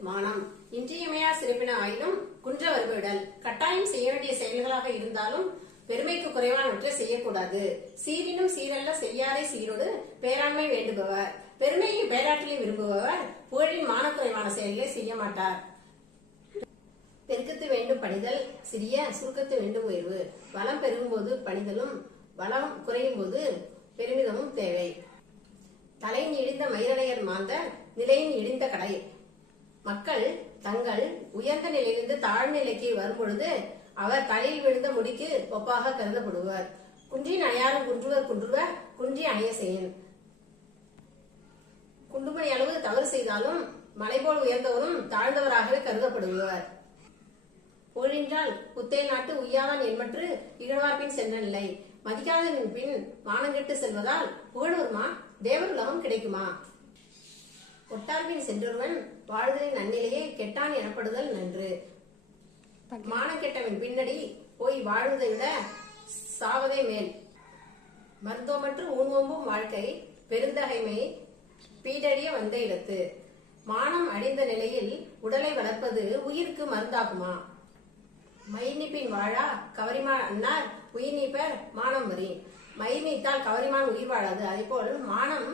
மானம். இன்றியமையா சிறப்பின ஆயினும் குன்ற வருவிடல் கட்டாயம் செய்ய வேண்டிய செயல்களாக இருந்தாலும் பெருமைக்கு குறைவானவற்றை செய்யக்கூடாது. சீரினும் சீரல்ல செய்யாரை சீரோடு பேராண்மை வேண்டுபவர். பெருமையை பேராற்றலை விரும்புபவர் புகழின் மானக்குறைவான செயல்களை செய்ய மாட்டார். பெருக்கத்து வேண்டும் பணிதல் சிறிய சுருக்கத்து வேண்டும் உயர்வு. வளம் பெருகும்போது பணிதலும் வளம் குறையும் போது பெருமிதமும் தேவை. தலையின் இடிந்த மயிரடையர் மாந்த நிலையின் இடிந்த கடை. மக்கள் தங்கள் உயர்ந்த நிலையிலிருந்து தாழ்நிலைக்கு வரும்பொழுது அவர் தலையில் விழுந்த முடிக்கு ஒப்பாக கருதப்படுவர். குன்றின் அணையாரும் குன்றுவர் குன்றுவர் குன்றி அணைய செய்யும். குண்டுமணி அளவு தவறு செய்தாலும் மலை போல் உயர்ந்தவரும் தாழ்ந்தவராகவே கருதப்படுவர். போழின்றால் குத்தை நாட்டு உய்யாதான் என்பற்று இகழ்வார்பின் நிலை. மதிக்காதனின் பின் மானங்கெட்டு செல்வதால் புகழூர்மா தேவருலகம் கிடைக்குமா? ஒட்டார்பின் சென்றொருவன் வாழ்தலின் நன்னிலையே கெட்டான் எனப்படுதல் நன்று. மானம் கெட்டவன் பின்னடி போய் வாழ்வதை விட சாவதே மேல். மருத்துவமற்று ஊன்வம்பும் வாழ்க்கை பெருந்தகைமை பீடழிய வந்த இடத்து. மானம் அடைந்த நிலையில் உடலை வளர்ப்பது உயிருக்கு மருந்தாகுமா? மைநீப்பின் வாழா கவரிமான் அன்னார் உயிர் நீப்பர் மானம் வரி. மை நீத்தால் கவரிமான் உயிர் வாழாது. அதேபோல் மானம்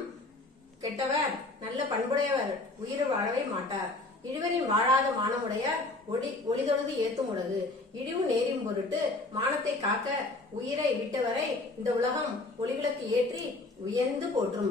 கெட்டவர் நல்ல பண்புடையவர் உயிர் வாழவே மாட்டார். இழுவரின் வாழாத மானமுடையார் ஒளி ஒளிதொழுது ஏத்தும் உலகு இழிவு நேரின் பொருட்டு மானத்தை காக்க உயிரை விட்டவரை இந்த உலகம் ஒளிவிளக்கு ஏற்றி உயர்ந்து போற்றும்.